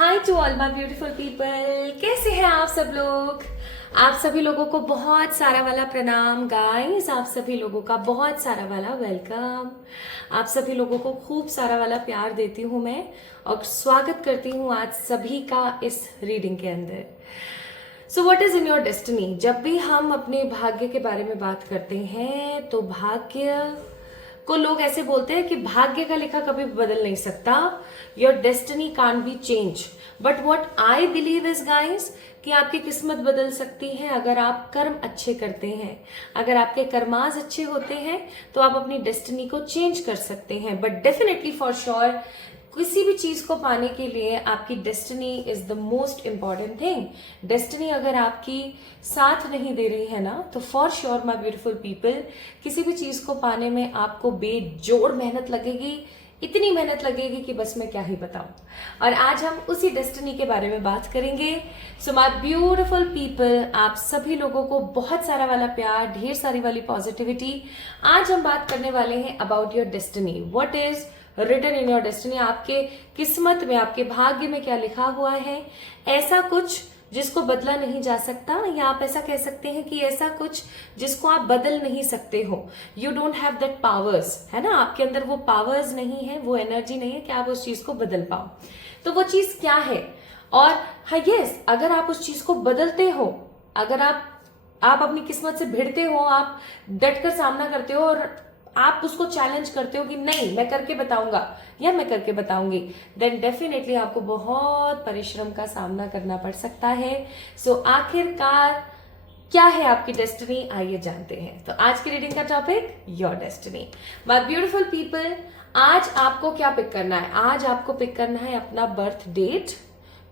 Hi to all my beautiful people, कैसे हैं आप सब लोग। आप सभी लोगों को बहुत सारा वाला प्रणाम गाइस। आप सभी लोगों का बहुत सारा वाला वेलकम। आप सभी लोगों को खूब सारा वाला प्यार देती हूँ मैं और स्वागत करती हूँ आज सभी का इस रीडिंग के अंदर। सो what is in your destiny. जब भी हम अपने भाग्य के बारे में बात करते हैं तो भाग्य को लोग ऐसे बोलते हैं कि भाग्य का लिखा कभी बदल नहीं सकता। Your destiny can't be change, but what I believe is guys कि आपकी किस्मत बदल सकती है अगर आप कर्म अच्छे करते हैं। अगर आपके कर्माज अच्छे होते हैं तो आप अपनी डेस्टिनी को चेंज कर सकते हैं। बट डेफिनेटली फॉर श्योर किसी भी चीज को पाने के लिए आपकी destiny is the most important thing. Destiny अगर आपकी साथ नहीं दे रही है ना तो for sure my beautiful people किसी भी चीज को पाने में आपको बेजोड़ मेहनत लगेगी। इतनी मेहनत लगेगी कि बस मैं क्या ही बताऊं। और आज हम उसी डेस्टिनी के बारे में बात करेंगे। सो माय ब्यूटीफुल पीपल, आप सभी लोगों को बहुत सारा वाला प्यार, ढेर सारी वाली पॉजिटिविटी। आज हम बात करने वाले हैं about your destiny. What is written in your destiny. आपके किस्मत में, आपके भाग्य में क्या लिखा हुआ है। ऐसा कुछ जिसको बदला नहीं जा सकता, या आप ऐसा कह सकते हैं कि ऐसा कुछ जिसको आप बदल नहीं सकते हो। You don't have that powers, है ना। आपके अंदर वो पावर्स नहीं है, वो एनर्जी नहीं है कि आप उस चीज को बदल पाओ। तो वो चीज क्या है। और हाँ यस, अगर आप उस चीज को बदलते हो, अगर आप अपनी किस्मत से भिड़ते हो, आप डटकर सामना करते हो और आप उसको चैलेंज करते हो कि नहीं मैं करके बताऊंगा या मैं करके बताऊंगी, देन डेफिनेटली आपको बहुत परिश्रम का सामना करना पड़ सकता है। सो आखिरकार क्या है आपकी डेस्टिनी, आइए जानते हैं। तो आज की रीडिंग का topic your destiny. My beautiful people, आज आपको क्या पिक करना है। आज आपको पिक करना है अपना birth date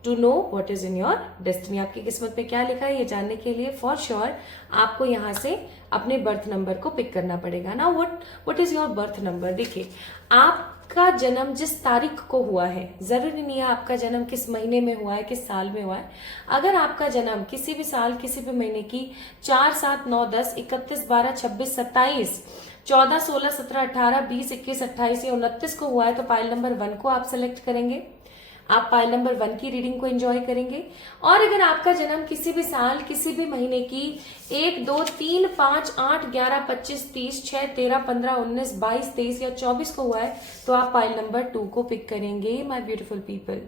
to know what is in your destiny. आपकी किस्मत में क्या लिखा है ये जानने के लिए फॉर श्योर आपको यहाँ से अपने बर्थ नंबर को पिक करना पड़ेगा ना। What is your birth number. देखिए, आपका जन्म जिस तारीख को हुआ है, जरूरी नहीं है आपका जन्म किस महीने में हुआ है, किस साल में हुआ है। अगर आपका जन्म किसी भी साल, किसी भी महीने की 4, 7, 9, 10, 31, 12, 26, 27, 14, 16, 17, 18, 20, 21, 28 या 29 को हुआ है तो पाइल नंबर 1 को आप सेलेक्ट करेंगे। आप पाइल नंबर 1 की रीडिंग को एंजॉय करेंगे। और अगर आपका जन्म किसी भी साल, किसी भी महीने की 1, 2, 3, 5, 8, 11, 25, 30, 6, 13, 15, 19, 22, 23 या 24 को हुआ है तो आप पाइल नंबर 2 को पिक करेंगे। My beautiful people,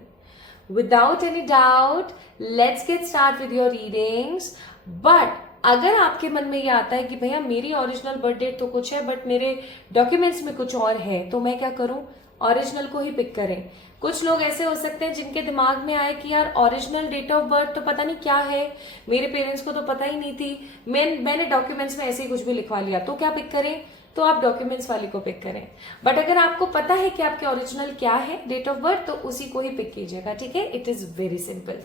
without any doubt let's get start with your readings. But अगर आपके मन में ये आता है कि भैया मेरी ओरिजिनल बर्थ डेट तो कुछ है बट मेरे डॉक्यूमेंट्स में कुछ और है, तो मैं क्या करूं, ओरिजिनल को ही पिक करें। कुछ लोग ऐसे हो सकते हैं जिनके दिमाग में आए कि यार ओरिजिनल डेट ऑफ बर्थ तो पता नहीं क्या है, मेरे पेरेंट्स को तो पता ही नहीं थी, मैंने डॉक्यूमेंट्स में ऐसे ही कुछ भी लिखवा लिया, तो क्या पिक करें। तो आप डॉक्यूमेंट्स वाली को पिक करें। बट अगर आपको पता है कि आपके ओरिजिनल क्या है डेट ऑफ बर्थ, तो उसी को ही पिक कीजिएगा, ठीक है। It is very simple.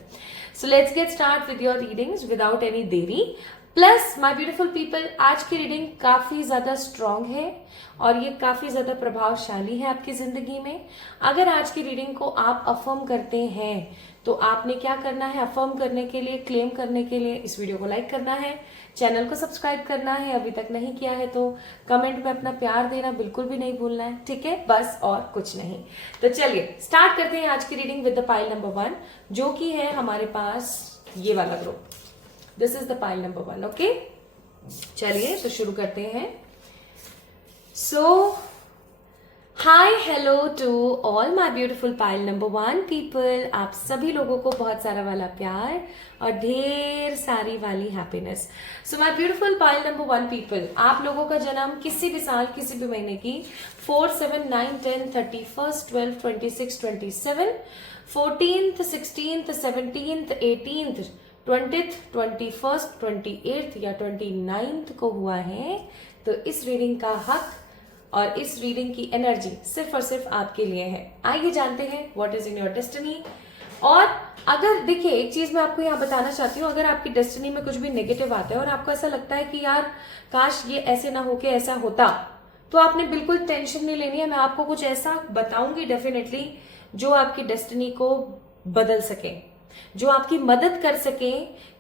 So let's get start with your readings without any देरी। प्लस माय ब्यूटीफुल पीपल, आज की रीडिंग काफी ज्यादा स्ट्रांग है और ये काफी ज्यादा प्रभावशाली है आपकी जिंदगी में। अगर आज की रीडिंग को आप अफर्म करते हैं तो आपने क्या करना है, अफर्म करने के लिए, क्लेम करने के लिए इस वीडियो को लाइक करना है, चैनल को सब्सक्राइब करना है, अभी तक नहीं किया है तो कमेंट में अपना प्यार देना बिल्कुल भी नहीं भूलना है, ठीक है। बस और कुछ नहीं। तो चलिए स्टार्ट करते हैं आज की reading with the pile number 1, जो कि है हमारे पास ये वाला ग्रुप। This is the pile number 1, okay. चलिए तो शुरू करते हैं। So hi hello to all my beautiful pile number 1 people. आप सभी लोगों को बहुत सारा वाला प्यार और ढेर सारी वाली happiness. So my beautiful pile number 1 people, आप लोगों का जन्म किसी भी साल, किसी भी महीने की 4, 7, 9, 10, 31, 12, 26, 27, 14th, 16th, 17th, 18th, 20th, 21st, 28th या 29th को हुआ है तो इस रीडिंग का हक और इस रीडिंग की एनर्जी सिर्फ और सिर्फ आपके लिए है। आइए जानते हैं what is in your destiny. और अगर देखिए, एक चीज मैं आपको यहाँ बताना चाहती हूँ, अगर आपकी डेस्टिनी में कुछ भी नेगेटिव आता है और आपको ऐसा लगता है कि यार काश ये ऐसे ना होके ऐसा होता, तो आपने बिल्कुल टेंशन नहीं लेनी है। मैं आपको कुछ ऐसा बताऊंगी डेफिनेटली जो आपकी डेस्टिनी को बदल सके, जो आपकी मदद कर सके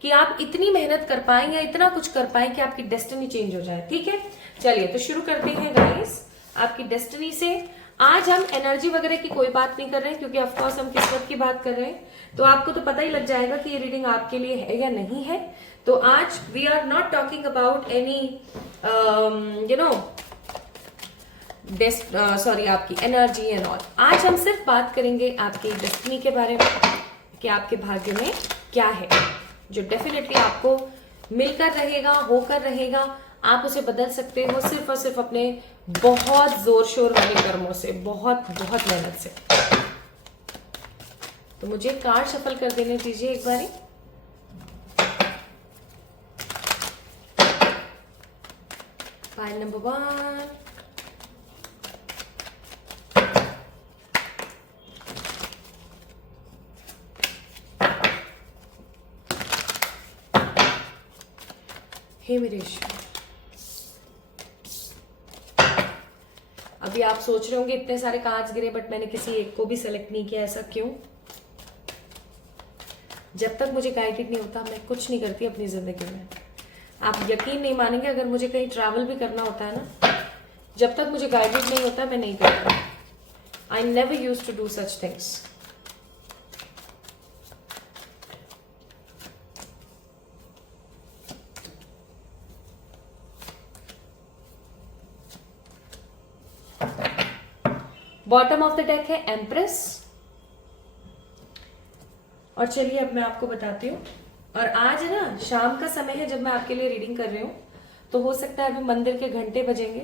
कि आप इतनी मेहनत कर पाए या इतना कुछ कर पाए कि आपकी डेस्टिनी चेंज हो जाए, ठीक है। चलिए तो शुरू करते हैं गाइस आपकी डेस्टिनी से। आज हम एनर्जी वगैरह की कोई बात नहीं कर रहे हैं, क्योंकि ऑफ कोर्स हम किस्मत की बात कर रहे हैं, तो आपको तो पता ही लग जाएगा कि ये रीडिंग आपके लिए है या नहीं है। तो आज we are not talking about any you know sorry आपकी एनर्जी एंड ऑल। आज हम सिर्फ बात करेंगे आपकी डेस्टिनी के बारे में, कि आपके भाग्य में क्या है जो डेफिनेटली आपको मिलकर रहेगा, होकर रहेगा। आप उसे बदल सकते हो सिर्फ और सिर्फ अपने बहुत जोर शोर वाले कर्मों से, बहुत बहुत मेहनत से। तो मुझे कार्ड शफल कर देने दीजिए एक बारी। पाइल नंबर 1, हे मेरे ईश्वर। अभी आप सोच रहे होंगे इतने सारे कार्ड्स गिरे बट मैंने किसी एक को भी सेलेक्ट नहीं किया, ऐसा क्यों? जब तक मुझे गाइडेड नहीं होता मैं कुछ नहीं करती अपनी जिंदगी में। आप यकीन नहीं मानेंगे, अगर मुझे कहीं ट्रैवल भी करना होता है ना, जब तक मुझे गाइडेड नहीं होता मैं नहीं करती। I never use to do such things. Bottom of the deck है एम्प्रेस। और चलिए अब मैं आपको बताती हूँ। और आज है ना शाम का समय है जब मैं आपके लिए रीडिंग कर रही हूँ, तो हो सकता है अभी मंदिर के घंटे बजेंगे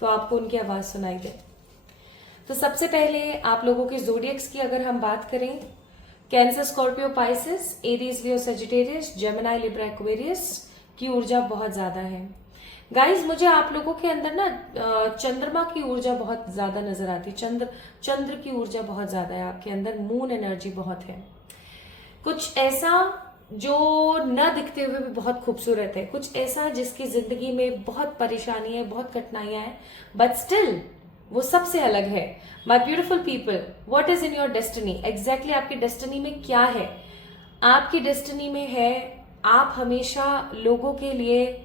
तो आपको उनकी आवाज सुनाई दे। तो सबसे पहले आप लोगों के ज़ोडिएक्स की अगर हम बात करें, कैंसर, स्कॉर्पियो, पाइसेस, एरीज, लियो, सजिटेरियस, जेमिनी, लिब्रा, एक्वेरियस की ऊर्जा बहुत ज्यादा है। गाइज मुझे आप लोगों के अंदर ना चंद्रमा की ऊर्जा बहुत ज्यादा नजर आती है। चंद्र की ऊर्जा बहुत ज्यादा है आपके अंदर, मून एनर्जी बहुत है। कुछ ऐसा जो न दिखते हुए भी बहुत खूबसूरत है, कुछ ऐसा जिसकी जिंदगी में बहुत परेशानी है, बहुत कठिनाइयां हैं, बट स्टिल वो सबसे अलग है। माई beautiful people, what is in your destiny? Exactly आपकी डेस्टिनी में क्या है? आपकी डेस्टिनी में है आप हमेशा लोगों के लिए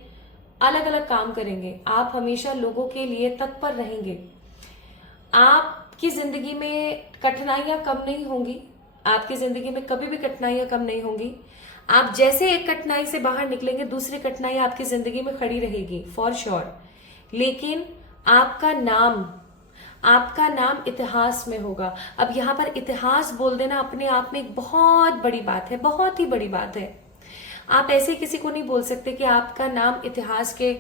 अलग अलग काम करेंगे, आप हमेशा लोगों के लिए तत्पर रहेंगे। आपकी जिंदगी में कठिनाइयां कम नहीं होंगी, आपकी जिंदगी में कभी भी कठिनाइयां कम नहीं होंगी। आप जैसे एक कठिनाई से बाहर निकलेंगे, दूसरी कठिनाई आपकी जिंदगी में खड़ी रहेगी फॉर श्योर। लेकिन आपका नाम इतिहास में होगा। अब यहाँ पर इतिहास बोल देना अपने आप में एक बहुत बड़ी बात है, बहुत ही बड़ी बात है। आप ऐसे किसी को नहीं बोल सकते कि आपका नाम इतिहास के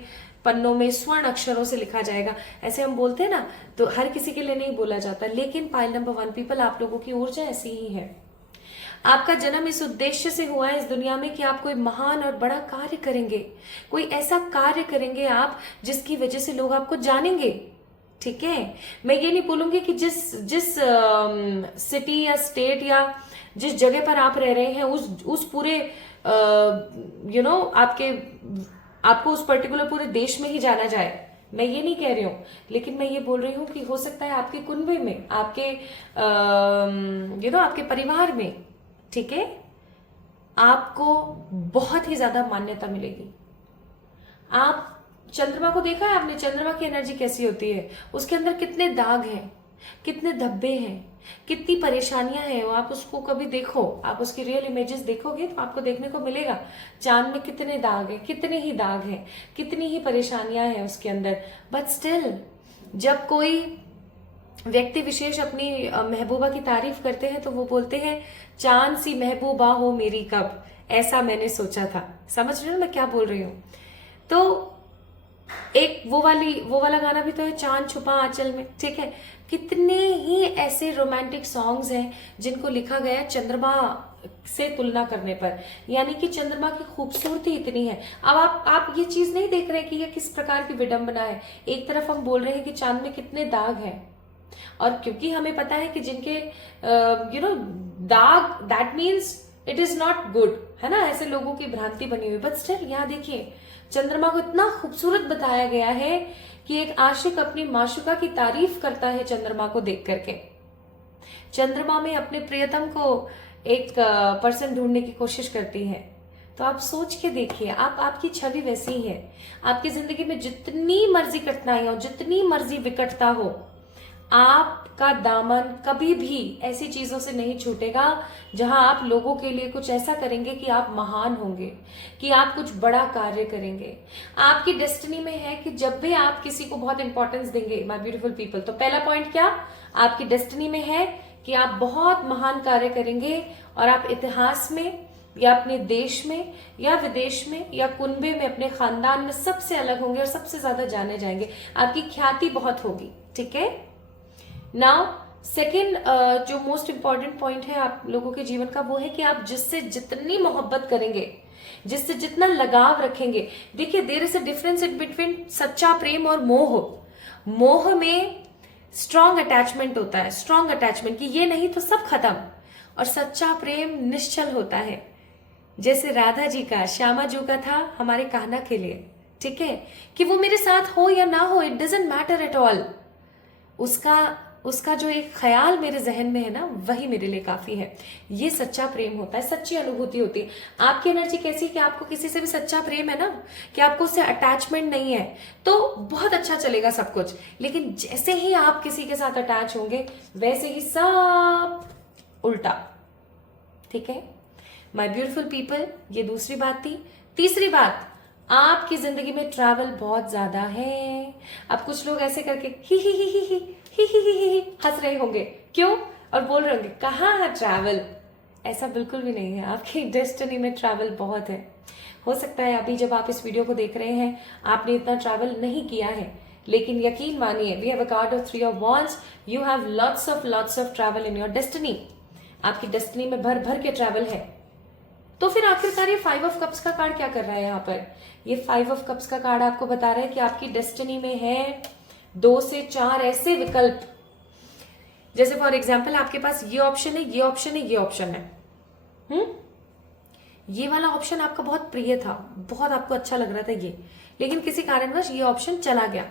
पन्नों में स्वर्ण अक्षरों से लिखा जाएगा, ऐसे हम बोलते हैं ना, तो हर किसी के लिए नहीं बोला जाता। लेकिन पाइल नंबर 1 पीपल, आप लोगों की ऊर्जा ऐसी ही है। आपका जन्म इस उद्देश्य से हुआ है इस दुनिया में कि आप कोई महान और बड़ा कार्य करेंगे, कोई ऐसा कार्य करेंगे आप जिसकी वजह से लोग आपको जानेंगे। ठीक है, मैं ये नहीं बोलूंगी कि जिस सिटी या स्टेट या जिस जगह पर आप रह रहे हैं उस पूरे आपको उस पर्टिकुलर पूरे देश में ही जाना जाए, मैं ये नहीं कह रही हूँ। लेकिन मैं ये बोल रही हूँ कि हो सकता है आपके कुनबे में, आपके आपके परिवार में, ठीक है, आपको बहुत ही ज्यादा मान्यता मिलेगी। आप चंद्रमा को देखा है आपने? चंद्रमा की एनर्जी कैसी होती है? उसके अंदर कितने दाग हैं, कितने धब्बे हैं, कितनी परेशानियां हैं। आप उसको कभी देखो, आप उसकी रियल इमेजेस देखोगे तो आपको देखने को मिलेगा चांद में कितने दाग हैं, कितने ही दाग हैं, कितनी ही परेशानियां हैं उसके अंदर। बट स्टिल जब कोई व्यक्ति विशेष अपनी महबूबा की तारीफ करते हैं तो वो बोलते हैं, चांद सी महबूबा हो मेरी कब, ऐसा मैंने सोचा था। समझ रहे हो मैं क्या बोल रही हूँ? तो एक वो वाला गाना भी तो है, चांद छुपा आंचल में। ठीक है, कितने ही ऐसे रोमांटिक सॉन्ग्स हैं जिनको लिखा गया चंद्रमा से तुलना करने पर, यानी कि चंद्रमा की खूबसूरती इतनी है। अब आप ये चीज नहीं देख रहे कि ये किस प्रकार की विडंबना है। एक तरफ हम बोल रहे हैं कि चांद में कितने दाग हैं, और क्योंकि हमें पता है कि जिनके दाग, that means it is not good, है ना, ऐसे लोगों की भ्रांति बनी हुई। बट स्टिल यहाँ देखिए, चंद्रमा को इतना खूबसूरत बताया गया है कि एक आशिक अपनी माशुका की तारीफ करता है चंद्रमा को देख करके। चंद्रमा में अपने प्रियतम को एक पर्सन ढूंढने की कोशिश करती है। तो आप सोच के देखिए, आपकी छवि वैसी ही है। आपकी जिंदगी में जितनी मर्जी कठिनाई हो, जितनी मर्जी विकटता हो, आपका दामन कभी भी ऐसी चीजों से नहीं छूटेगा जहां आप लोगों के लिए कुछ ऐसा करेंगे कि आप महान होंगे, कि आप कुछ बड़ा कार्य करेंगे। आपकी डेस्टिनी में है कि जब भी आप किसी को बहुत इंपॉर्टेंस देंगे माय ब्यूटीफुल पीपल, तो पहला पॉइंट क्या आपकी डेस्टिनी में है कि आप बहुत महान कार्य करेंगे और आप इतिहास में या अपने देश में या विदेश में या कुनबे में अपने खानदान में सबसे अलग होंगे और सबसे ज्यादा जाने जाएंगे। आपकी ख्याति बहुत होगी। ठीक है। नाउ सेकेंड जो मोस्ट इंपॉर्टेंट पॉइंट है आप लोगों के जीवन का, वो है कि आप जिससे जितनी मोहब्बत करेंगे, जिससे जितना लगाव रखेंगे। देखिए, there is a difference in between सच्चा प्रेम और मोह। मोह में स्ट्रॉन्ग अटैचमेंट होता है, स्ट्रॉन्ग अटैचमेंट कि ये नहीं तो सब खत्म, और सच्चा प्रेम निश्चल होता है, जैसे राधा जी का श्यामा जी का था हमारे कान्हा के लिए। ठीक है, कि वो मेरे साथ हो या ना हो, it doesn't matter at all. उसका जो एक ख्याल मेरे जहन में है ना, वही मेरे लिए काफी है। ये सच्चा प्रेम होता है, सच्ची अनुभूति होती है। आपकी एनर्जी कैसी है कि आपको किसी से भी सच्चा प्रेम है ना, कि आपको उससे अटैचमेंट नहीं है, तो बहुत अच्छा चलेगा सब कुछ। लेकिन जैसे ही आप किसी के साथ अटैच होंगे, वैसे ही सब उल्टा। ठीक है माय ब्यूटीफुल पीपल, ये दूसरी बात थी। तीसरी बात, आपकी जिंदगी में ट्रैवल बहुत ज्यादा है। अब कुछ लोग ऐसे करके ही हंस रहे होंगे, क्यों, और बोल रहे होंगे कहाँ है ट्रैवल। ऐसा बिल्कुल भी नहीं है, आपकी डेस्टिनी में ट्रैवल बहुत है। हो सकता है अभी जब आप इस वीडियो को देख रहे हैं आपने इतना ट्रैवल नहीं किया है, लेकिन यकीन मानिए, we have a card of 3 of wands, you have lots of travel in your destiny. आपकी डेस्टिनी में भर भर के ट्रैवल है। तो फिर आखिरकार ये 5 ऑफ कप्स का कार्ड क्या कर रहा है यहाँ पर? ये 5 ऑफ कप्स का कार्ड आपको बता रहा है कि आपकी डेस्टिनी में है 2 से 4 ऐसे विकल्प, जैसे फॉर एग्जाम्पल आपके पास ये ऑप्शन है, ये ऑप्शन है, ये ऑप्शन है। ये वाला ऑप्शन आपका बहुत प्रिय था, बहुत आपको अच्छा लग रहा था ये, लेकिन किसी कारणवश ये ऑप्शन चला गया।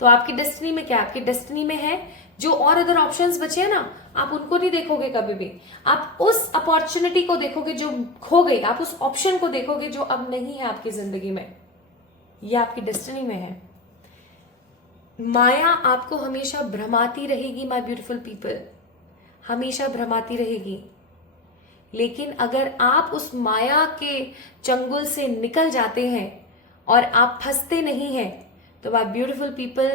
तो आपकी डेस्टिनी में क्या, आपकी डेस्टिनी में है जो और अदर ऑप्शंस बचे हैं ना, आप उनको नहीं देखोगे कभी भी, आप उस अपॉर्चुनिटी को देखोगे जो खो गई, आप उस ऑप्शन को देखोगे जो अब नहीं है आपकी जिंदगी में। ये आपकी डेस्टिनी में है। माया आपको हमेशा भ्रमाती रहेगी माय ब्यूटीफुल पीपल, हमेशा भ्रमाती रहेगी। लेकिन अगर आप उस माया के चंगुल से निकल जाते हैं और आप फंसते नहीं हैं, तो माय ब्यूटीफुल पीपल,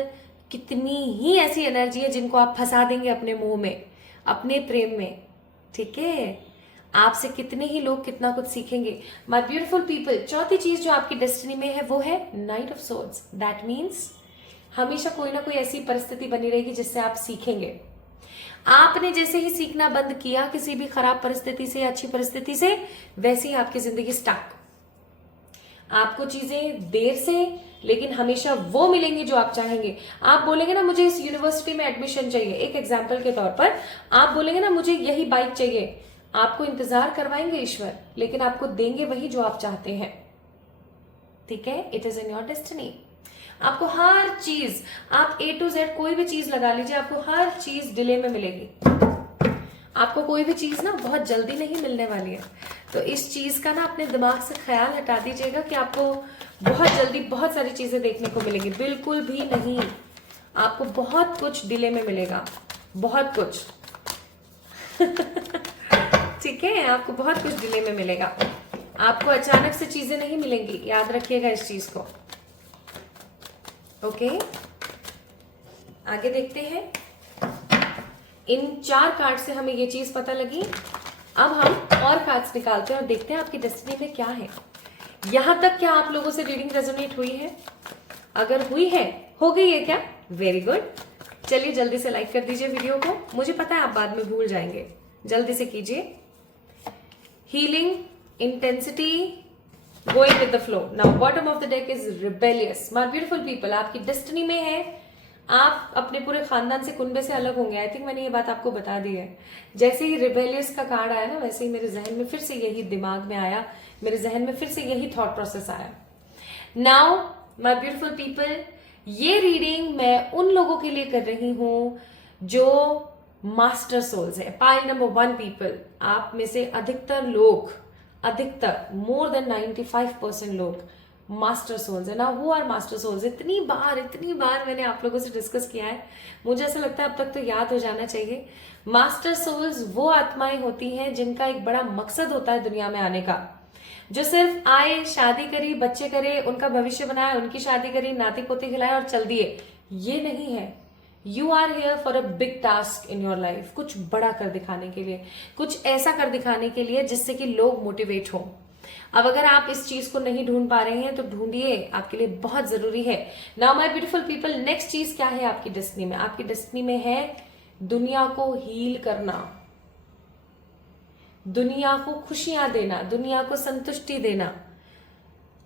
कितनी ही ऐसी एनर्जी है जिनको आप फंसा देंगे अपने मुंह में, अपने प्रेम में। ठीक है, आपसे कितने ही लोग कितना कुछ सीखेंगे। माय ब्यूटीफुल पीपल, चौथी चीज जो आपकी डेस्टिनी में है वो है night of swords. That means हमेशा कोई ना कोई ऐसी परिस्थिति बनी रहेगी जिससे आप सीखेंगे। आपने जैसे ही सीखना बंद किया किसी भी खराब परिस्थिति से या अच्छी परिस्थिति से, वैसे ही आपकी जिंदगी स्टक। आपको चीजें देर से लेकिन हमेशा वो मिलेंगी जो आप चाहेंगे। आप बोलेंगे ना मुझे इस यूनिवर्सिटी में एडमिशन चाहिए, एक एग्जाम्पल के तौर पर आप बोलेंगे ना मुझे यही बाइक चाहिए, आपको इंतजार करवाएंगे ईश्वर, लेकिन आपको देंगे वही जो आप चाहते हैं। ठीक है, it is in your destiny. आपको हर चीज, आप A to Z कोई भी चीज लगा लीजिए, आपको हर चीज डिले में मिलेगी। आपको कोई भी चीज ना बहुत जल्दी नहीं मिलने वाली है। तो इस चीज का ना अपने दिमाग से ख्याल हटा दीजिएगा कि आपको बहुत जल्दी बहुत सारी चीजें देखने को मिलेगी। बिल्कुल भी नहीं, आपको बहुत कुछ डिले में मिलेगा, बहुत कुछ। ठीक है, आपको बहुत कुछ डिले में मिलेगा। आपको अचानक से चीजें नहीं मिलेंगी, याद रखिएगा इस चीज को। ओके, आगे देखते हैं। इन 4 कार्ड से हमें ये चीज पता लगी। अब हम और कार्ड्स निकालते हैं और देखते हैं आपकी डेस्टिनी में क्या है। यहां तक क्या आप लोगों से रीडिंग रेजोनेट हुई है? अगर हुई है, हो गई है क्या? Very good. चलिए जल्दी से लाइक कर दीजिए वीडियो को, मुझे पता है आप बाद में भूल जाएंगे, जल्दी से कीजिए। Healing, intensity, going with the flow. Now bottom of the deck is rebellious. My beautiful people, आपकी डेस्टिनी में है आप अपने पूरे खानदान से, कुनबे से अलग होंगे। आई थिंक मैंने ये बात आपको बता दी है। जैसे ही रिबेलियस का कार्ड आया ना, वैसे ही मेरे जहन में फिर से यही दिमाग में आया, मेरे जहन में फिर से यही थॉट प्रोसेस आया। नाउ माय ब्यूटीफुल पीपल, ये रीडिंग मैं उन लोगों के लिए कर रही हूं जो मास्टर सोल्स है। पाइल नंबर 1 पीपल, आप में से अधिकतर लोग, अधिकतर मोर देन 95% लोग मास्टर सोल्स है ना। Who are master souls? इतनी बार मैंने आप लोगों से डिस्कस किया है, मुझे ऐसा लगता है अब तक तो याद हो जाना चाहिए। मास्टर सोल्स वो आत्माएं होती हैं जिनका एक बड़ा मकसद होता है दुनिया में आने का, जो सिर्फ आए, शादी करी, बच्चे करे, उनका भविष्य बनाए, उनकी शादी करी, नाती पोते खिलाए और चल दिए, ये नहीं है। You are here for a big task in your life, कुछ बड़ा कर दिखाने के लिए, कुछ ऐसा कर दिखाने के लिए जिससे कि लोग मोटिवेट हों। अब अगर आप इस चीज को नहीं ढूंढ पा रहे हैं तो ढूंढिए, आपके लिए बहुत जरूरी है। Now my beautiful people, next चीज क्या है आपकी डेस्टिनी में? आपकी डेस्टिनी में है दुनिया को हील करना, दुनिया को खुशियां देना, दुनिया को संतुष्टि देना।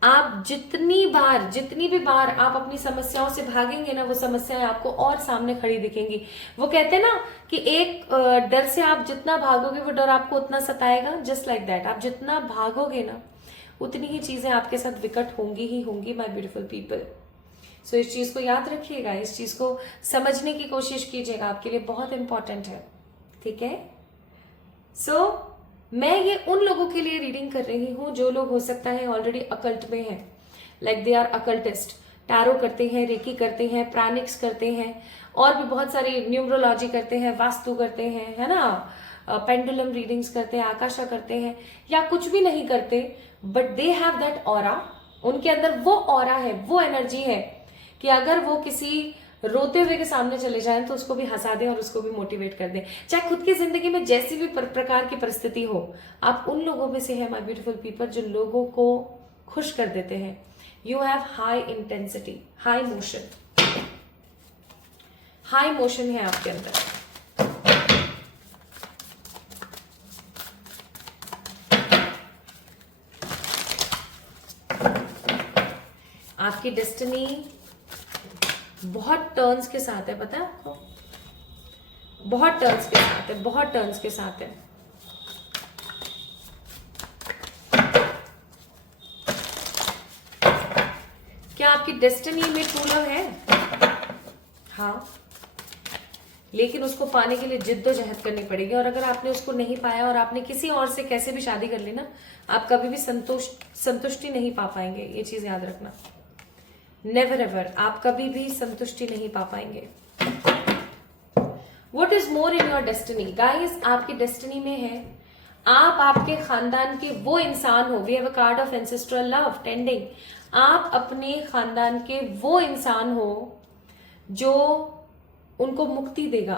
आप जितनी भी बार आप अपनी समस्याओं से भागेंगे ना, वो समस्याएं आपको और सामने खड़ी दिखेंगी। वो कहते हैं ना कि एक डर से आप जितना भागोगे वो डर आपको उतना सताएगा। जस्ट लाइक दैट, आप जितना भागोगे ना उतनी ही चीजें आपके साथ विकट होंगी ही होंगी, माय ब्यूटीफुल पीपल। सो इस चीज को याद रखिएगा, इस चीज को समझने की कोशिश कीजिएगा, आपके लिए बहुत इंपॉर्टेंट है। ठीक है? सो मैं ये उन लोगों के लिए रीडिंग कर रही हूं जो लोग हो सकता है ऑलरेडी अकल्ट में हैं, like they are occultist, tarot करते हैं, रेकी करते हैं, प्राणिक्स करते हैं, और भी बहुत सारी न्यूमरोलॉजी करते हैं, वास्तु करते हैं, है ना, पेंडुलम रीडिंग्स करते हैं, आकाशा करते हैं, या कुछ भी नहीं करते, but they have that aura. उनके अंदर वो ऑरा है, वो एनर्जी है कि अगर वो किसी रोते हुए के सामने चले जाएं तो उसको भी हंसा दें और उसको भी मोटिवेट कर दें। चाहे खुद की जिंदगी में जैसी भी प्रकार की परिस्थिति हो, आप उन लोगों में से हैं माय ब्यूटीफुल पीपल जो लोगों को खुश कर देते हैं। You have high intensity, high motion है आपके अंदर। आपकी डेस्टिनी बहुत टर्न्स के साथ है, पता है आपको? बहुत टर्न्स के साथ है, बहुत टर्न्स के साथ है। क्या आपकी डेस्टिनी में ट्रू लव है? हाँ, लेकिन उसको पाने के लिए जिद्दोजहद करनी पड़ेगी, और अगर आपने उसको नहीं पाया और आपने किसी और से कैसे भी शादी कर ली ना, आप कभी भी संतुष्टि नहीं पा पाएंगे। ये चीज याद रखना, नेवर एवर, आप कभी भी संतुष्टि नहीं पा पाएंगे। What is more in your destiny? Guys, आपकी डेस्टिनी में है आप आपके खानदान के वो इंसान हो। We have a card of ancestral love tending. आप अपने खानदान के वो इंसान हो जो उनको मुक्ति देगा।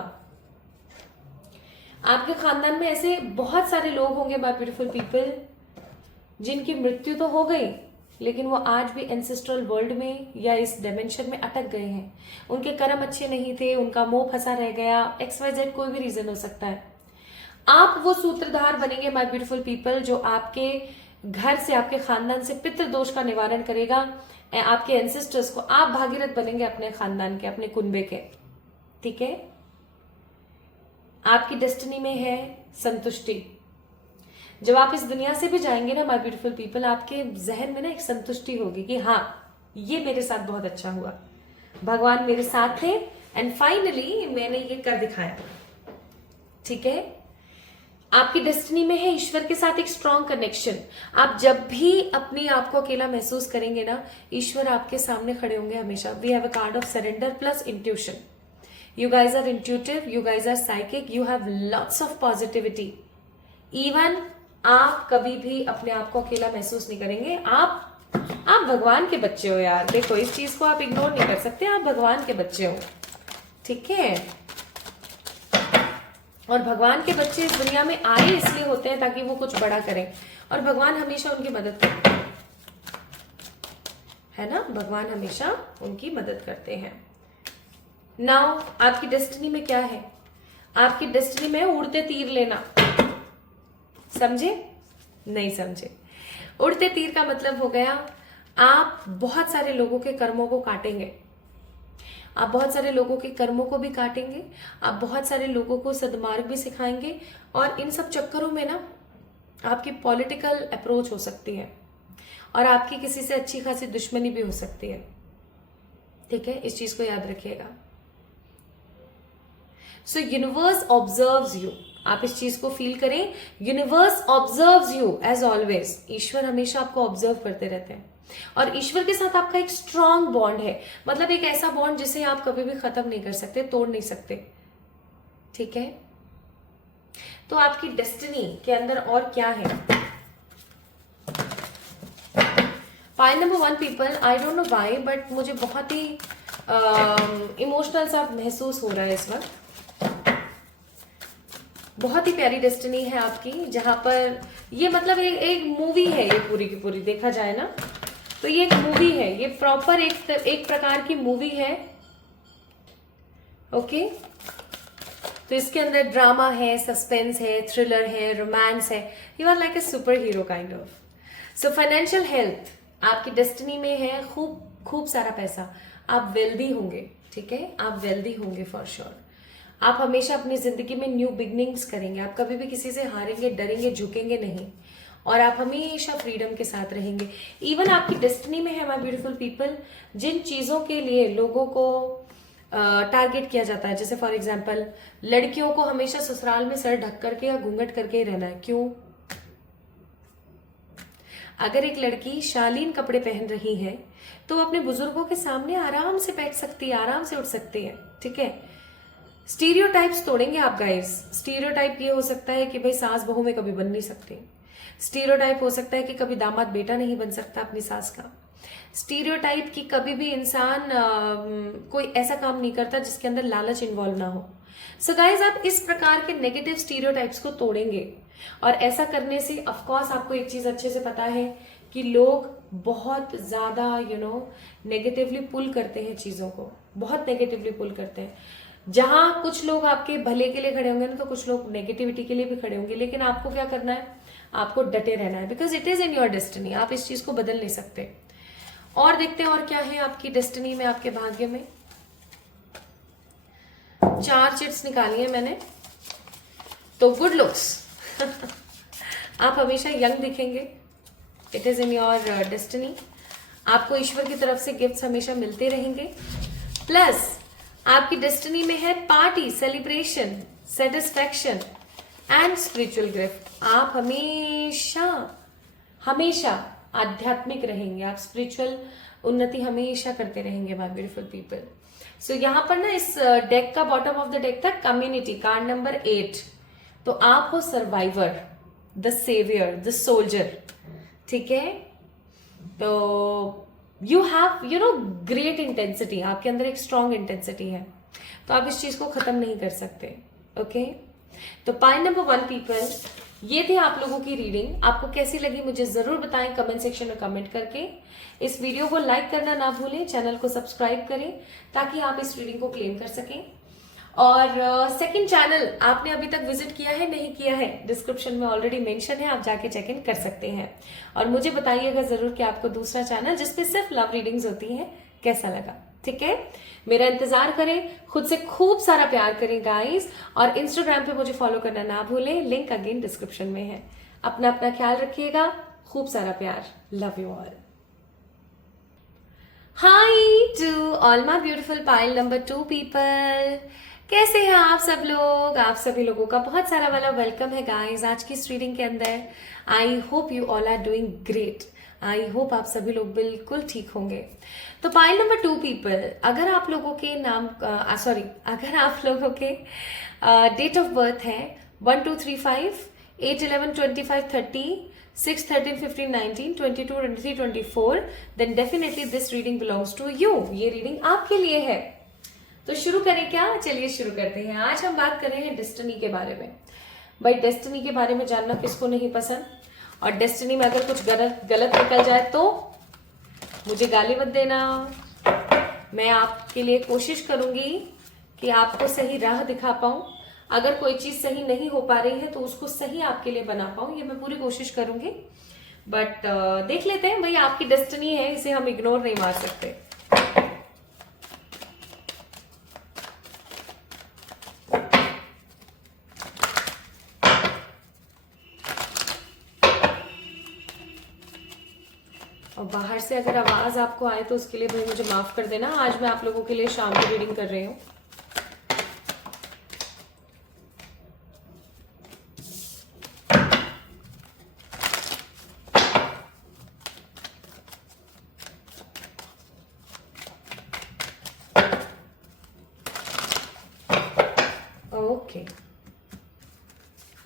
आपके खानदान में ऐसे बहुत सारे लोग होंगे माय ब्यूटीफुल पीपल जिनकी मृत्यु तो हो गई, लेकिन वो आज भी एंसेस्ट्रल वर्ल्ड में या इस डायमेंशन में अटक गए हैं। उनके कर्म अच्छे नहीं थे, उनका मोह फंसा रह गया, XYZ कोई भी रीजन हो सकता है। आप वो सूत्रधार बनेंगे माय ब्यूटीफुल पीपल जो आपके घर से, आपके खानदान से पितृदोष का निवारण करेगा। आपके एंसेस्टर्स को आप भागीरथ बनेंगे अपने खानदान के, अपने कुनबे के। ठीक है? आपकी डेस्टिनी में है संतुष्टि। जब आप इस दुनिया से भी जाएंगे ना माय ब्यूटीफुल पीपल, आपके जहन में ना एक संतुष्टि होगी कि हाँ, ये मेरे साथ बहुत अच्छा हुआ, भगवान मेरे साथ थे, एंड फाइनली मैंने ये कर दिखाया। ठीक है? आपकी डेस्टिनी में है ईश्वर के साथ एक स्ट्रॉन्ग कनेक्शन। आप जब भी अपने आप को अकेला महसूस करेंगे ना, ईश्वर आपके सामने खड़े होंगे हमेशा। We have a card of surrender plus intuition. You guys are intuitive, you guys are psychic, you have lots of positivity. Even आप कभी भी अपने आप को अकेला महसूस नहीं करेंगे। आप भगवान के बच्चे हो यार। देखो, इस चीज को आप इग्नोर नहीं कर सकते, आप भगवान के बच्चे हो। ठीक है? और भगवान के बच्चे इस दुनिया में आए इसलिए होते हैं ताकि वो कुछ बड़ा करें, और भगवान हमेशा उनकी मदद करते हैं, है ना? भगवान हमेशा उनकी मदद करते हैं। नाउ आपकी डेस्टिनी में क्या है? आपकी डेस्टिनी में उड़ते तीर लेना। समझे? नहीं समझे? उड़ते तीर का मतलब हो गया आप बहुत सारे लोगों के कर्मों को काटेंगे, आप बहुत सारे लोगों के कर्मों को भी काटेंगे, आप बहुत सारे लोगों को सद्मार्ग भी सिखाएंगे, और इन सब चक्करों में ना आपकी पॉलिटिकल अप्रोच हो सकती है और आपकी किसी से अच्छी खासी दुश्मनी भी हो सकती है। ठीक है? इस चीज को याद रखिएगा। So universe observes you. आप इस चीज को फील करें, universe observes you as always. ईश्वर हमेशा आपको ऑब्जर्व करते रहते हैं। और ईश्वर के साथ आपका एक स्ट्रांग बॉन्ड है, मतलब एक ऐसा बॉन्ड जिसे आप कभी भी खत्म नहीं कर सकते, तोड़ नहीं सकते, ठीक है। तो आपकी डेस्टिनी के अंदर और क्या है? Pile number 1 people, I don't know why but मुझे बहुत ही इमोशनल सा महसूस हो रहा है इस वक्त। बहुत ही प्यारी डेस्टिनी है आपकी, जहां पर ये मतलब एक मूवी है, ये पूरी की पूरी देखा जाए ना तो ये एक मूवी है, ये प्रॉपर एक प्रकार की मूवी है। ओके, तो इसके अंदर ड्रामा है, सस्पेंस है, थ्रिलर है, रोमांस है। You are like a super hero kind of. So financial health आपकी डेस्टिनी में है, खूब खूब सारा पैसा, आप वेल्दी होंगे, ठीक है, आप वेल्दी होंगे फॉर श्योर। आप हमेशा अपनी जिंदगी में न्यू बिगनिंग्स करेंगे, आप कभी भी किसी से हारेंगे, डरेंगे, झुकेंगे नहीं, और आप हमेशा फ्रीडम के साथ रहेंगे। इवन आपकी डेस्टिनी में है माय ब्यूटीफुल पीपल, जिन चीजों के लिए लोगों को टारगेट किया जाता है, जैसे फॉर एग्जाम्पल लड़कियों को हमेशा ससुराल में सर ढक करके या घूंघट करके ही रहना है। क्यों? अगर एक लड़की शालीन कपड़े पहन रही है तो वो अपने बुजुर्गों के सामने आराम से बैठ सकती है, आराम से उठ सकती है, ठीक है। स्टीरियोटाइप्स तोड़ेंगे आप गाइस। स्टीरियोटाइप ये हो सकता है कि भाई सास बहू में कभी बन नहीं सकते। स्टीरियोटाइप हो सकता है कि कभी दामाद बेटा नहीं बन सकता अपनी सास का। स्टीरियोटाइप की कभी भी इंसान कोई ऐसा काम नहीं करता जिसके अंदर लालच इन्वॉल्व ना हो। सो गाइज, आप इस प्रकार के नेगेटिव स्टीरियोटाइप्स को तोड़ेंगे, और ऐसा करने से ऑफकोर्स आपको एक चीज अच्छे से पता है कि लोग बहुत ज्यादा नेगेटिवली पुल करते हैं चीजों को, बहुत नेगेटिवली पुल करते हैं। जहां कुछ लोग आपके भले के लिए खड़े होंगे ना, तो कुछ लोग नेगेटिविटी के लिए भी खड़े होंगे, लेकिन आपको क्या करना है? आपको डटे रहना है, because it is in your destiny. आप इस चीज को बदल नहीं सकते। और देखते हैं और क्या है आपकी डेस्टिनी में, आपके भाग्य में। 4 चिट्स निकाली है मैंने। तो गुड लुक्स आप हमेशा यंग दिखेंगे, it is in your destiny. आपको ईश्वर की तरफ से गिफ्ट्स हमेशा मिलते रहेंगे। प्लस आपकी डेस्टिनी में है party, celebration, satisfaction and spiritual gift. आप हमेशा हमेशा आध्यात्मिक रहेंगे, आप स्पिरिचुअल उन्नति हमेशा करते रहेंगे माय ब्यूटीफुल पीपल। सो यहाँ पर ना इस डेक का बॉटम ऑफ द डेक था कम्युनिटी, कार्ड नंबर 8। तो आप हो survivor, the saviour, the soldier, ठीक है। तो यू हैव ग्रेट इंटेंसिटी, आपके अंदर एक स्ट्रॉन्ग इंटेंसिटी है, तो आप इस चीज को खत्म नहीं कर सकते। ओके, तो पाइल नंबर 1 पीपल, ये थी आप लोगों की रीडिंग। आपको कैसी लगी मुझे जरूर बताएं कमेंट सेक्शन में कमेंट करके। इस वीडियो को लाइक करना ना भूलें, चैनल को सब्सक्राइब करें ताकि आप इस रीडिंग को क्लेम कर सकें। और सेकंड चैनल आपने अभी तक विजिट किया है नहीं किया है, डिस्क्रिप्शन में ऑलरेडी मेंशन है, आप जाके चेक इन कर सकते हैं। और मुझे बताइएगा जरूर कि आपको दूसरा चैनल जिसपे सिर्फ लव रीडिंग्स होती हैं कैसा लगा, ठीक है। मेरा इंतजार करें, खुद से खूब सारा प्यार करें गाइस, और इंस्टाग्राम पे मुझे फॉलो करना ना भूलें, लिंक अगेन डिस्क्रिप्शन में है। अपना अपना ख्याल रखिएगा, खूब सारा प्यार, love you all. Hi to all my beautiful pile number 2 people, कैसे हैं आप सब लोग? आप सभी लोगों का बहुत सारा वाला वेलकम है गाइस आज की इस रीडिंग के अंदर। I hope you all are doing great. I hope आप सभी लोग बिल्कुल ठीक होंगे। तो पाइल नंबर 2 पीपल, अगर आप लोगों के नाम अगर आप लोगों के डेट ऑफ बर्थ है 1 2 3 5 8 11 25 30 6 13 15 19 22 23 24, then definitely this reading belongs to you. ये रीडिंग आपके लिए है। तो शुरू करें क्या? चलिए शुरू करते हैं। आज हम बात कर रहे हैं डेस्टिनी के बारे में। भाई डेस्टिनी के बारे में जानना किसको नहीं पसंद, और डेस्टिनी में अगर कुछ गलत निकल जाए तो मुझे गाली मत देना। मैं आपके लिए कोशिश करूंगी कि आपको सही राह दिखा पाऊं। अगर कोई चीज सही नहीं हो पा रही है तो उसको सही आपके लिए बना पाऊं, ये मैं पूरी कोशिश करूंगी। बट देख लेते हैं, भाई आपकी डेस्टिनी है, इसे हम इग्नोर नहीं मार सकते। और बाहर से अगर आवाज आपको आए तो उसके लिए भाई मुझे माफ कर देना। आज मैं आप लोगों के लिए शाम की रीडिंग कर रही हूँ।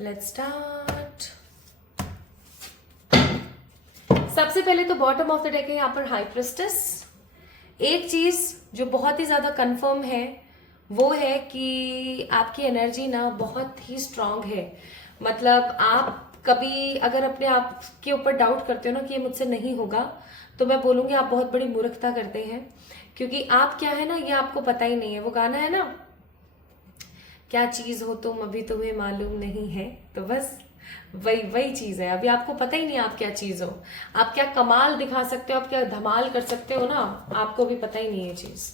Let's start. सबसे पहले तो बॉटम ऑफ द डेक है यहाँ पर हाई प्रिस्टेस। एक चीज जो बहुत ही ज्यादा कंफर्म है वो है कि आपकी एनर्जी ना बहुत ही स्ट्रांग है। मतलब आप कभी अगर अपने आप के ऊपर डाउट करते हो ना कि ये मुझसे नहीं होगा, तो मैं बोलूंगी आप बहुत बड़ी मूर्खता करते हैं, क्योंकि आप क्या है ना ये आपको पता ही नहीं है। वो गाना है ना, क्या चीज हो तुम अभी तुम्हें मालूम नहीं है, तो बस वही वही चीज है। अभी आपको पता ही नहीं आप क्या चीज हो, आप क्या कमाल दिखा सकते हो, आप क्या धमाल कर सकते हो ना, आपको भी पता ही नहीं है चीज।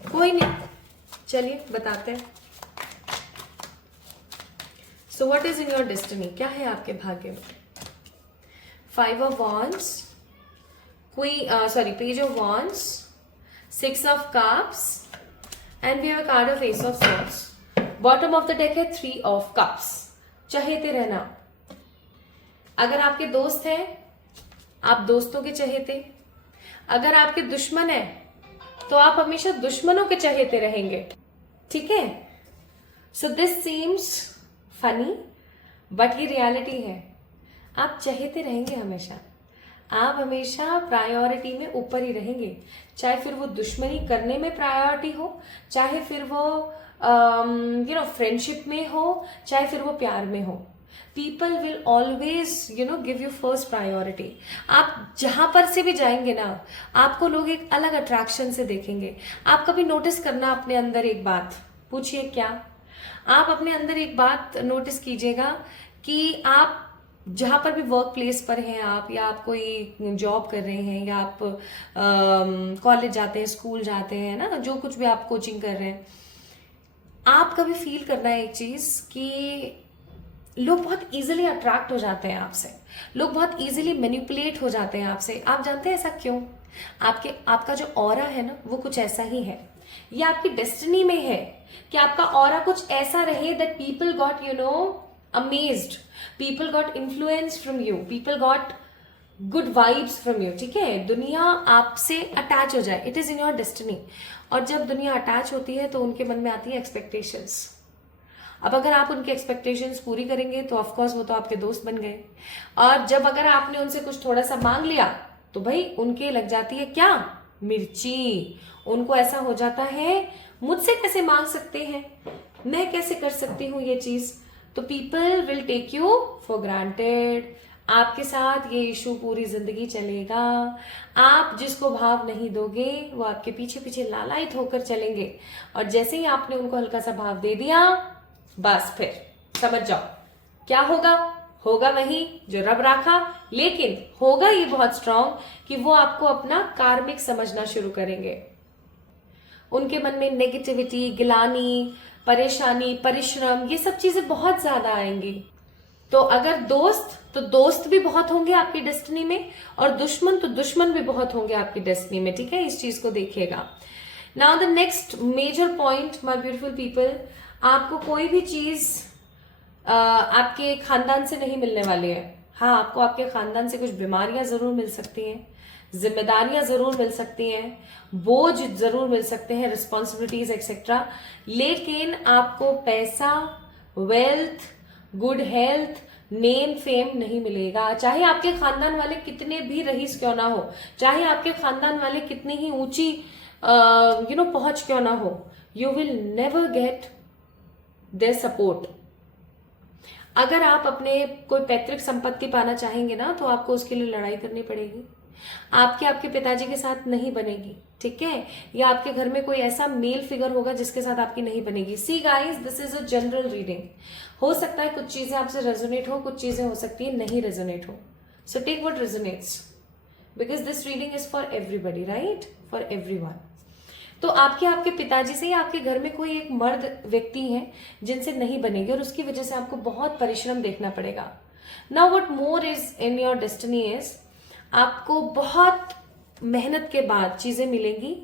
कोई नहीं, चलिए बताते हैं। So what is in your destiny, क्या है आपके भाग्य में? 5 of wands, page of wands, 6 of cups and we have a card of ace of swords. Bottom of the deck है 3 ऑफ कप्स। चहेते रहना। अगर आपके दोस्त हैं, आप दोस्तों के चहेते। अगर आपके दुश्मन है तो आप हमेशा दुश्मनों के चहेते रहेंगे, ठीक है? So this seems funny but ये रियलिटी है। आप चहेते रहेंगे हमेशा, आप हमेशा प्रायोरिटी में ऊपर ही रहेंगे, चाहे फिर वो दुश्मनी करने में प्रायोरिटी हो, चाहे फिर वो फ्रेंडशिप में हो, चाहे फिर वो प्यार में हो। People will always give you first priority. आप जहां पर से भी जाएंगे ना, आपको लोग एक अलग अट्रैक्शन से देखेंगे। आप कभी नोटिस करना अपने अंदर एक बात, पूछिए क्या? आप अपने अंदर एक बात नोटिस कीजिएगा कि आप जहां पर भी वर्क प्लेस पर हैं आप, या आप कोई जॉब कर रहे हैं, या आप कॉलेज जाते हैं, स्कूल जाते हैं ना, जो कुछ भी आप कोचिंग कर रहे हैं, आप कभी फील करना है एक चीज कि लोग बहुत इजीली अट्रैक्ट हो जाते हैं आपसे, लोग बहुत इजीली मैनिपुलेट हो जाते हैं आपसे। आप जानते हैं ऐसा क्यों? आपका जो ऑरा है ना वो कुछ ऐसा ही है। ये आपकी डेस्टिनी में है कि आपका ऑरा कुछ ऐसा रहे that people got amazed, people got influenced from you, people got good vibes from you, ठीक है? दुनिया आपसे अटैच हो जाए, it is in your destiny. और जब दुनिया अटैच होती है तो उनके मन में आती है एक्सपेक्टेशंस। अब अगर आप उनकी एक्सपेक्टेशंस पूरी करेंगे तो ऑफकोर्स वो तो आपके दोस्त बन गए, और जब अगर आपने उनसे कुछ थोड़ा सा मांग लिया तो भाई उनके लग जाती है क्या? मिर्ची। उनको ऐसा हो जाता है मुझसे कैसे मांग सकते हैं, मैं कैसे कर सकती हूँ ये चीज। तो people will take you for granted. आपके साथ ये इशू पूरी जिंदगी चलेगा। आप जिसको भाव नहीं दोगे वो आपके पीछे पीछे लालायित होकर चलेंगे, और जैसे ही आपने उनको हल्का सा भाव दे दिया, बस फिर समझ जाओ क्या होगा। होगा वही जो रब रखा, लेकिन होगा ये बहुत स्ट्रांग कि वो आपको अपना कार्मिक समझना शुरू करेंगे। उनके मन में नेगेटिविटी, गिलानी, परेशानी, परिश्रम, ये सब चीजें बहुत ज्यादा आएंगी। तो अगर दोस्त, तो दोस्त भी बहुत होंगे आपकी डेस्टिनी में, और दुश्मन तो दुश्मन भी बहुत होंगे आपकी डेस्टिनी में, ठीक है? इस चीज को देखिएगा। Now the next major point my beautiful people, आपको कोई भी चीज आपके खानदान से नहीं मिलने वाली है। हाँ, आपको आपके खानदान से कुछ बीमारियां जरूर मिल सकती हैं, जिम्मेदारियां जरूर मिल सकती हैं, बोझ जरूर मिल सकते हैं, रिस्पॉन्सिबिलिटीज एक्सेट्रा, लेकिन आपको पैसा, wealth, good health, name, fame नहीं मिलेगा। चाहे आपके खानदान वाले कितने भी रईस क्यों ना हो, चाहे आपके खानदान वाले कितनी ही ऊंची पहुंच क्यों ना हो, you will never get their support. अगर आप अपने कोई पैतृक संपत्ति पाना चाहेंगे ना, तो आपको उसके लिए लड़ाई करनी पड़ेगी। आपके पिताजी के साथ नहीं बनेगी, ठीक है? या आपके घर में कोई ऐसा मेल फिगर होगा जिसके साथ आपकी नहीं बनेगी। See guys, this is a general reading. हो सकता है कुछ चीजें आपसे रेजोनेट हो, कुछ चीजें हो सकती है नहीं रेजोनेट हो। So take what resonates, because this reading is for everybody, right? For everyone. तो आपके पिताजी से या आपके घर में कोई एक मर्द व्यक्ति है जिनसे नहीं बनेगी, और उसकी वजह से आपको बहुत परिश्रम देखना पड़ेगा। Now what more is in your destiny is, आपको बहुत मेहनत के बाद चीजें मिलेंगी,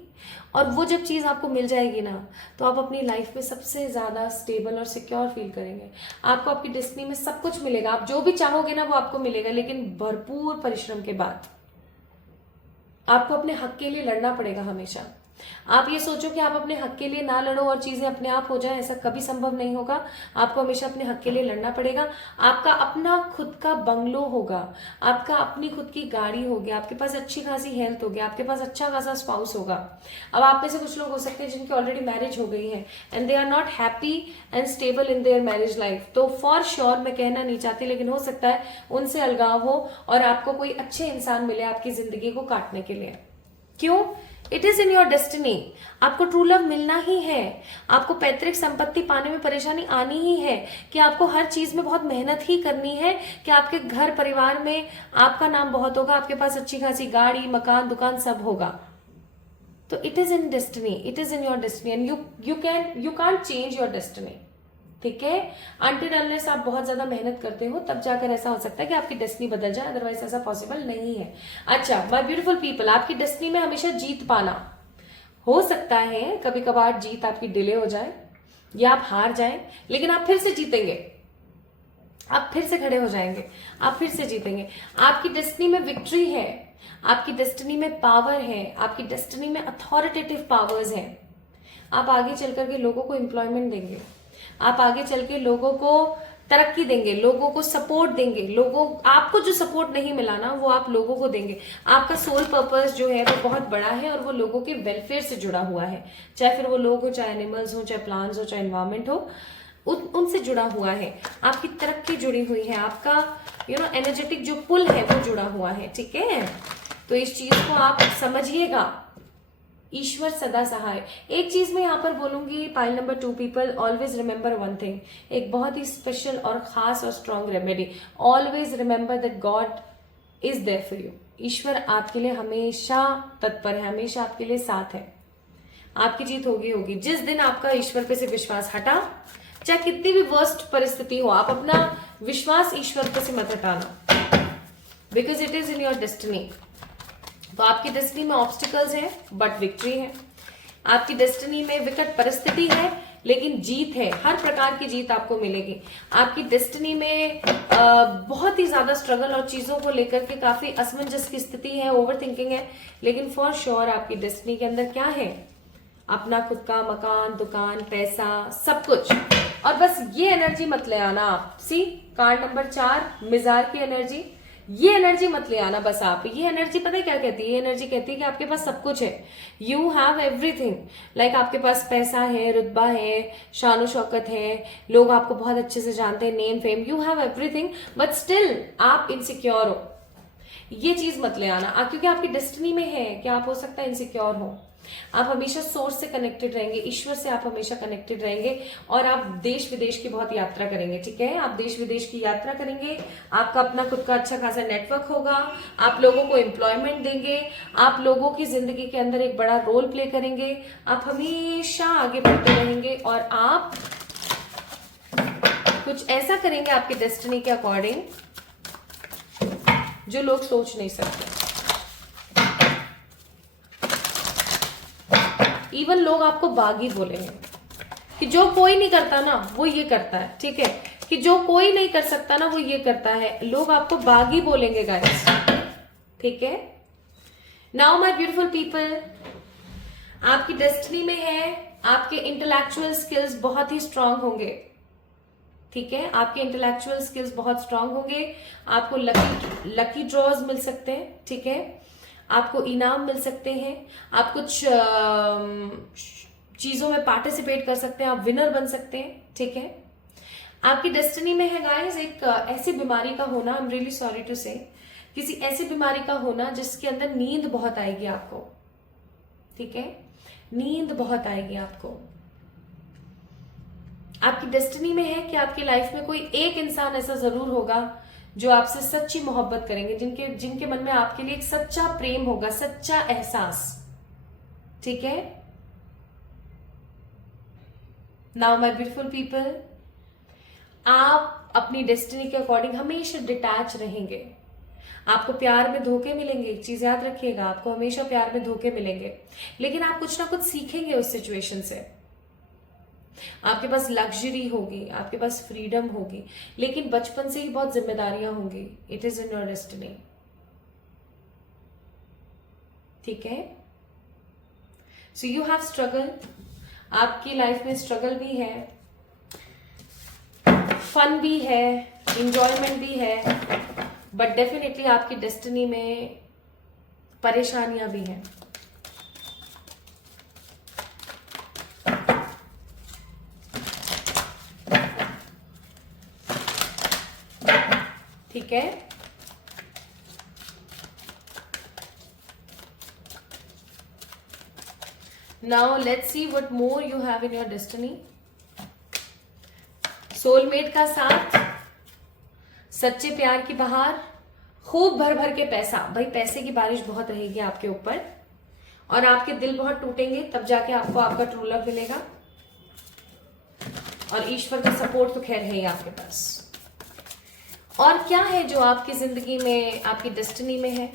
और वो जब चीज आपको मिल जाएगी ना, तो आप अपनी लाइफ में सबसे ज्यादा स्टेबल और सिक्योर फील करेंगे। आपको आपकी डेस्टिनी में सब कुछ मिलेगा, आप जो भी चाहोगे ना वो आपको मिलेगा, लेकिन भरपूर परिश्रम के बाद। आपको अपने हक के लिए लड़ना पड़ेगा हमेशा, आप ये सोचो कि आप अपने हक के लिए ना लड़ो और चीजें अपने आप हो जाए, ऐसा कभी संभव नहीं होगा। आपको हमेशा अपने हक के लिए लड़ना पड़ेगा। आपका अपना खुद का बंगलो होगा, आपका अपनी खुद की गाड़ी होगी, आपके पास अच्छी खासी हेल्थ होगी, आपके पास अच्छा खासा स्पाउस होगा। अब आप में से कुछ लोग हो सकते हैं जिनकी ऑलरेडी मैरिज हो गई है and they are not happy and stable in their marriage life, तो फॉर श्योर मैं कहना नहीं चाहती, लेकिन हो सकता है उनसे अलगाव हो और आपको कोई अच्छे इंसान मिले आपकी जिंदगी को काटने के लिए। क्यों? It is in your destiny. आपको ट्रू लव मिलना ही है, आपको पैतृक संपत्ति पाने में परेशानी आनी ही है, कि आपको हर चीज में बहुत मेहनत ही करनी है, कि आपके घर परिवार में आपका नाम बहुत होगा, आपके पास अच्छी खासी गाड़ी मकान दुकान सब होगा। तो it is in destiny, it is in your destiny and you can't change your destiny. ठीक है, अनटिल अनलेस आप बहुत ज्यादा मेहनत करते हो तब जाकर ऐसा हो सकता है कि आपकी डेस्टिनी बदल जाए, अदरवाइज ऐसा पॉसिबल नहीं है। अच्छा माय ब्यूटीफुल पीपल, आपकी डेस्टिनी में हमेशा जीत पाना हो सकता है, कभी कभार जीत आपकी डिले हो जाए या आप हार जाएं, लेकिन आप फिर से जीतेंगे, आप फिर से खड़े हो जाएंगे, आप फिर से जीतेंगे। आपकी डेस्टिनी में विक्ट्री है, आपकी डेस्टिनी में पावर है, आपकी डेस्टिनी में अथॉरिटेटिव पावर्स हैं। आप आगे चल करके लोगों को एम्प्लॉयमेंट देंगे, आप आगे चल के लोगों को तरक्की देंगे, लोगों को सपोर्ट देंगे, लोगों आपको जो सपोर्ट नहीं मिला ना वो आप लोगों को देंगे। आपका सोल पर्पस जो है वो बहुत बड़ा है और वो लोगों के वेलफेयर से जुड़ा हुआ है, चाहे फिर वो लोग हो, चाहे एनिमल्स हो, चाहे प्लांट्स हो, चाहे एनवायरमेंट हो, उनसे जुड़ा हुआ है। आपकी तरक्की जुड़ी हुई है, आपका एनर्जेटिक जो पुल है वो जुड़ा हुआ है। ठीक है, तो इस चीज को आप समझिएगा। ईश्वर सदा सहाय। एक चीज मैं यहाँ पर बोलूंगी, pile number 2 people, always remember one thing, एक बहुत ही स्पेशल और खास और strong remedy, always remember that God is there for you. ईश्वर आपके लिए हमेशा तत्पर है, हमेशा आपके लिए साथ है। आपकी जीत होगी होगी। जिस दिन आपका ईश्वर पे से विश्वास हटा, चाहे कितनी भी वर्स्ट परिस्थिति हो, आप अपना विश्वास ईश्वर पे से मत हटाना, because it is in your destiny. तो आपकी डेस्टिनी में ऑब्स्टिकल्स है बट विक्ट्री है, आपकी डेस्टिनी में विकट परिस्थिति है लेकिन जीत है, हर प्रकार की जीत आपको मिलेगी। आपकी डेस्टिनी में बहुत ही ज्यादा स्ट्रगल और चीजों को लेकर के काफी असमंजस की स्थिति है, ओवर थिंकिंग है, लेकिन फॉर श्योर आपकी डेस्टिनी के अंदर क्या है? अपना खुद का मकान दुकान पैसा सब कुछ। और बस ये एनर्जी मत ले आना आप। सी कार्ड नंबर 4 मिजार की एनर्जी, ये एनर्जी मत ले आना बस आप। ये एनर्जी पता है क्या कहती है? ये एनर्जी कहती है कि आपके पास सब कुछ है, यू हैव एवरीथिंग, लाइक आपके पास पैसा है, रुतबा है, शानो शौकत है, लोग आपको बहुत अच्छे से जानते हैं, name fame, you have everything, but still आप इनसिक्योर हो। ये चीज मत ले आना, क्योंकि आपकी डेस्टिनी में है कि आप हो सकता है इनसिक्योर हो। आप हमेशा सोर्स से कनेक्टेड रहेंगे, ईश्वर से आप हमेशा कनेक्टेड रहेंगे, और आप देश विदेश की बहुत यात्रा करेंगे। ठीक है, आप देश विदेश की यात्रा करेंगे, आपका अपना खुद का अच्छा खासा नेटवर्क होगा, आप लोगों को एम्प्लॉयमेंट देंगे, आप लोगों की जिंदगी के अंदर एक बड़ा रोल प्ले करेंगे, आप हमेशा आगे बढ़ते रहेंगे और आप कुछ ऐसा करेंगे आपकी डेस्टिनी के अकॉर्डिंग जो लोग सोच नहीं सकते। इवन लोग आपको बागी बोलेंगे कि जो कोई नहीं करता ना वो ये करता है। ठीक है, कि जो कोई नहीं कर सकता ना वो ये करता है, लोग आपको बागी बोलेंगे गाइस। ठीक है, नाउ माय ब्यूटीफुल पीपल, आपकी डेस्टिनी में है आपके इंटेलेक्चुअल स्किल्स बहुत ही स्ट्रांग होंगे। ठीक है, आपके इंटेलेक्चुअल स्किल्स बहुत स्ट्रांग होंगे, आपको लकी ड्रॉज मिल सकते हैं। ठीक है, आपको इनाम मिल सकते हैं, आप कुछ चीजों में पार्टिसिपेट कर सकते हैं, आप विनर बन सकते हैं। ठीक है, आपकी डेस्टिनी में है गाइस एक ऐसी बीमारी का होना, I am really sorry to say, किसी ऐसी बीमारी का होना जिसके अंदर नींद बहुत आएगी आपको। ठीक है, नींद बहुत आएगी आपको। आपकी डेस्टिनी में है कि आपकी लाइफ में कोई एक इंसान ऐसा जरूर होगा जो आपसे सच्ची मोहब्बत करेंगे, जिनके मन में आपके लिए एक सच्चा प्रेम होगा, सच्चा एहसास। ठीक है, नाउ माय ब्यूटीफुल पीपल, आप अपनी डेस्टिनी के अकॉर्डिंग हमेशा डिटैच रहेंगे। आपको प्यार में धोखे मिलेंगे, एक चीज याद रखिएगा, आपको हमेशा प्यार में धोखे मिलेंगे, लेकिन आप कुछ ना कुछ सीखेंगे उस सिचुएशन से। आपके पास लग्जरी होगी, आपके पास फ्रीडम होगी, लेकिन बचपन से ही बहुत जिम्मेदारियां होंगी। It is in your destiny. ठीक है, सो यू हैव स्ट्रगल, आपकी लाइफ में स्ट्रगल भी है, फन भी है, इंजॉयमेंट भी है, बट डेफिनेटली आपकी डेस्टिनी में परेशानियां भी हैं। ठीक है, now let's see what more you have in your destiny. Soulmate का साथ, सच्चे प्यार की बहार, खूब भर भर के पैसा, भाई पैसे की बारिश बहुत रहेगी आपके ऊपर, और आपके दिल बहुत टूटेंगे, तब जाके आपको आपका ट्रू लव मिलेगा। और ईश्वर का सपोर्ट तो खैर है ही आपके पास। और क्या है जो आपकी जिंदगी में, आपकी डेस्टिनी में है?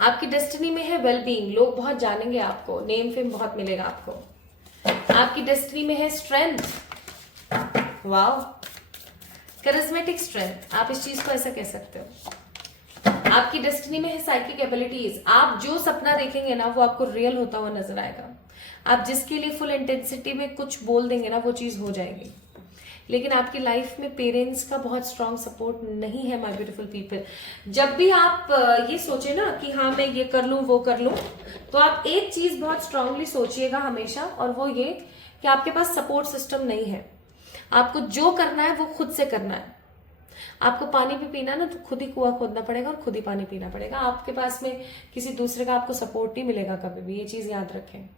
आपकी डेस्टिनी में है वेलबींग, लोग बहुत जानेंगे आपको, नेम फेम बहुत मिलेगा आपको। आपकी डेस्टिनी में है स्ट्रेंथ, वाओ, करिज्मेटिक स्ट्रेंथ, आप इस चीज को ऐसा कह सकते हो। आपकी डेस्टिनी में है साइकिक एबिलिटीज, आप जो सपना देखेंगे ना वो आपको रियल होता हुआ नजर आएगा। आप जिसके लिए फुल इंटेंसिटी में कुछ बोल देंगे ना वो चीज हो जाएगी। लेकिन आपकी लाइफ में पेरेंट्स का बहुत स्ट्रांग सपोर्ट नहीं है माय ब्यूटीफुल पीपल। जब भी आप ये सोचे ना कि हाँ मैं ये कर लूं वो कर लूं, तो आप एक चीज बहुत स्ट्रांगली सोचिएगा हमेशा, और वो ये कि आपके पास सपोर्ट सिस्टम नहीं है। आपको जो करना है वो खुद से करना है। आपको पानी भी पीना ना तो खुद ही कुआं खोदना पड़ेगा और खुद ही पानी पीना पड़ेगा। आपके पास में किसी दूसरे का आपको सपोर्ट नहीं मिलेगा कभी भी, ये चीज याद रखें।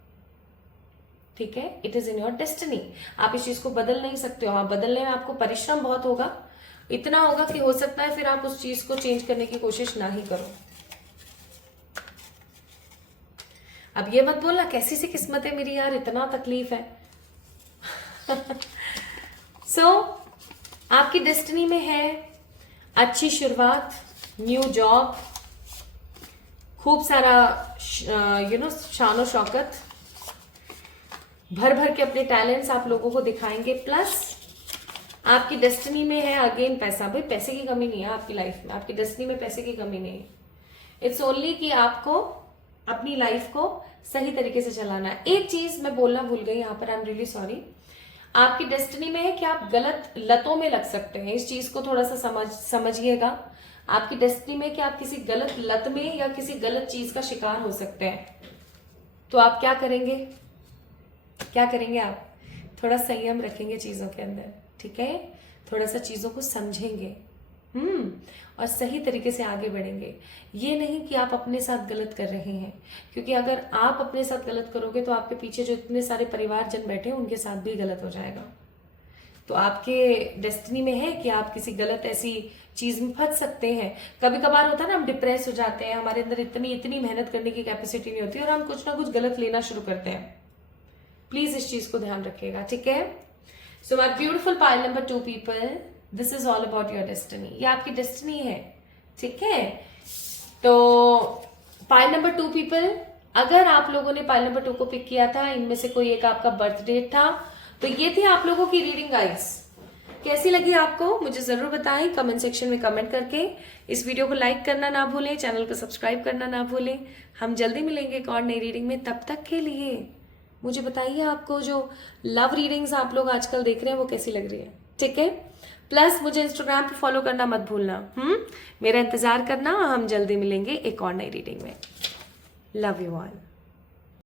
ठीक है, it is in your destiny. आप इस चीज को बदल नहीं सकते हो। आप बदलने में आपको परिश्रम बहुत होगा, इतना होगा कि हो सकता है फिर आप उस चीज को चेंज करने की कोशिश ना ही करो। अब ये मत बोलना कैसी सी किस्मत है मेरी यार, इतना तकलीफ है। सो आपकी डेस्टिनी में है अच्छी शुरुआत, न्यू जॉब, खूब सारा शानो शौकत, भर भर के अपने टैलेंट्स आप लोगों को दिखाएंगे। प्लस आपकी डेस्टिनी में है अगेन पैसा। भाई पैसे की कमी नहीं है आपकी लाइफ में, आपकी डेस्टिनी में पैसे की कमी नहीं है। इट्स ओनली कि आपको अपनी लाइफ को सही तरीके से चलाना है। एक चीज मैं बोलना भूल गई यहाँ पर, आई एम रियली सॉरी। आपकी डेस्टिनी में है कि आप गलत लतों में लग सकते हैं, इस चीज को थोड़ा सा समझिएगा। आपकी डेस्टिनी में कि आप किसी गलत लत में या किसी गलत चीज का शिकार हो सकते हैं। तो आप क्या करेंगे, क्या करेंगे? आप थोड़ा संयम रखेंगे चीजों के अंदर, ठीक है? थोड़ा सा चीजों को समझेंगे और सही तरीके से आगे बढ़ेंगे। ये नहीं कि आप अपने साथ गलत कर रहे हैं, क्योंकि अगर आप अपने साथ गलत करोगे तो आपके पीछे जो इतने सारे परिवारजन बैठे हैं उनके साथ भी गलत हो जाएगा। तो आपके डेस्टिनी में है कि आप किसी गलत ऐसी चीज में फंस सकते हैं। कभी कभार होता है ना, हम डिप्रेस हो जाते हैं, हमारे अंदर इतनी मेहनत करने की कैपेसिटी नहीं होती और हम कुछ ना कुछ गलत लेना शुरू करते हैं। प्लीज इस चीज को ध्यान रखिएगा, ठीक है? So my beautiful pile number 2 people, this is all about your destiny. ये आपकी डेस्टिनी है, ठीक है? तो पाइल नंबर 2 पीपल, अगर आप लोगों ने पाइल नंबर 2 को पिक किया था, इनमें से कोई एक आपका बर्थ डेट था, तो ये थी आप लोगों की रीडिंग गाइस। कैसी लगी आपको मुझे जरूर बताएं कमेंट सेक्शन में कमेंट करके। इस वीडियो को लाइक करना ना भूलें, चैनल को सब्सक्राइब करना ना भूलें। हम जल्दी मिलेंगे एक और नई रीडिंग में। तब तक के लिए मुझे बताइए आपको जो लव रीडिंग्स आप लोग आजकल देख रहे हैं वो कैसी लग रही है, ठीक है? प्लस मुझे इंस्टाग्राम पे फॉलो करना मत भूलना। मेरा इंतजार करना, हम जल्दी मिलेंगे एक और नई रीडिंग में। Love you all.